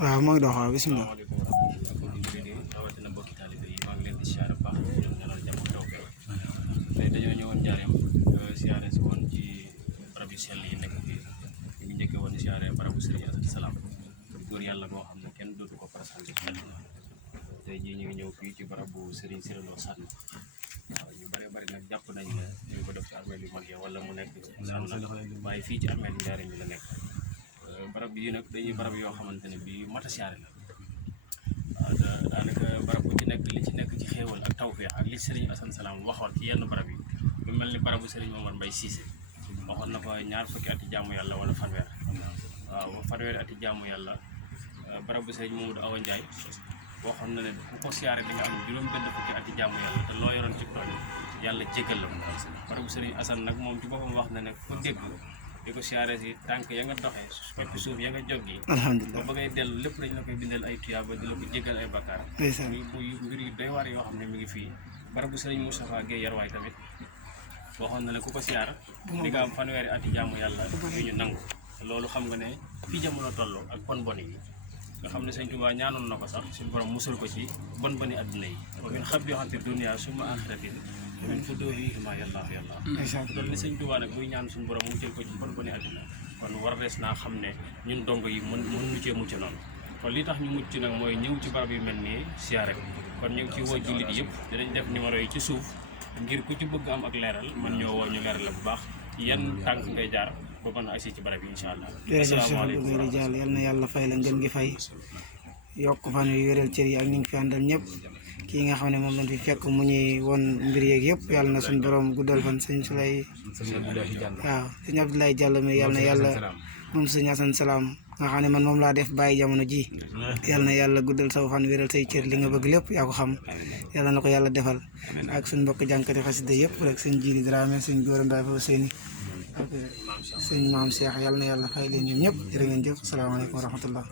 waaw moo ngi dox waaw bisimilah. asalaamaaleykum wa rahmatulah ak mbokki jullit yi rawatina mbokki taalibe yi maa ngi leen di siyaare baax di leen ñaanal jàmm ak tawfeex tey dañoo ñëwoon Njaareem siyaare si woon ci barab yu sell yi nekk fii ñu ngi njëkkee woon siyaare barabu Serigne Assane Salam góor yàlla moo xam ne kenn dootu ko présenté ci àddina tey jii ñu ngi ñëw fii ci barabu Serigne Siré Lo Sane waaw ñu bëree bëri nag jàpp nañ ne ñu ko def ci armeel yu mag yi wala mu nekk Sane waaye fii ci armeel Njaareem bi la nekk barab bii nag dañuy barab yoo xamante ne bii mat a siyaare la waaw daanaka barab bu ci nekk li ci nekk ci xéewal ak tawfeex ak li Serigne Assane Salam waxoon ci yenn barab yi lu mel ni barabu Serigne Omar Mbaye Cissé waxoon na fa ñaar fukki ati jaamu yàlla wala fanweer waaw fanweeri ati jaamu yàlla barabu Serigne Mamadou Awa Ndiaye waxoon na ne ku ko siyaare da nga am juróom benn fukki ati jaamu yàlla te loo yoroon ci tool yàlla jéggal la barabu Serigne Assane nag moom ci boppam wax na ne ku dégg di ko siyaare si tànk ya nga doxee fekk suuf ya nga jog yi alhamdulilah ba ngay dellu lépp dañ la koy bindal ay tuyaaba di la ko jéggal ay bakkaar muy mbir yu doy waar yoo xam ne mi ngi fii barabu Serigne Moustapha Guèye Yarwaay tamit waxoon na ne ku ko siyaara di nga am fanweeri ati jaamu yàlla yu ñu nangu loolu xam nga ne fii jamono toll ak bon yi nga xam ne Sëñ Tuubaa ñaanoon na ko sax suñu borom musul ko ci bon àdduna yi wa min xab yoo xam te dunya suma axiratin min fu dóor yi ma yàlla loolu li Sëñ Tuubaa nag muy ñaan suñu borom muccal ko ci bon àdduna kon war des naa xam ne ñun dongo yi mën nu cee mucc noonu kon li tax ñu mucc nag mooy ñëw ci barab yu mel nii siyaare ko kon ñu ngi ci woo jullit yëpp dinañ def numéro yi ci suuf ngir ku ci bëgg am ak leeral man ñoo woo ñu leeral la bu baax yan tànk ngay jaar ba mën a agsi ci barab yi incha allah. asalaamaaleykum jërëjëf Cheikh yal na yàlla fay la ngeen gi fay yokk fan yu wéral cër yi ak ñu ngi fi àndal ñëpp kii nga xam ne moom lañ fi fekk mu ñuy won mbir yeeg yëpp yàlla na suñu borom guddal fan sëñ Sulay waaw sëñ Abdoulaye Diallo mi yàlla na yàlla moom sëñ Assane Salam nga xam ne man moom laa def bàyyi jamono ji yàlla na yàlla guddal saw fan wéral say cër li nga bëgg lépp yaa ko xam yàlla na ko yàlla defal ak suñ mbokk jànkati xasida yëpp rek sëñ Jili Dramé sëñ Góora Mbaye foofu seeni ak sëñ Maam Cheikh yàlla na yàlla fay leen ñoom ñëpp jërë ngeen jëf asalaamaaleykum wa rahmatullah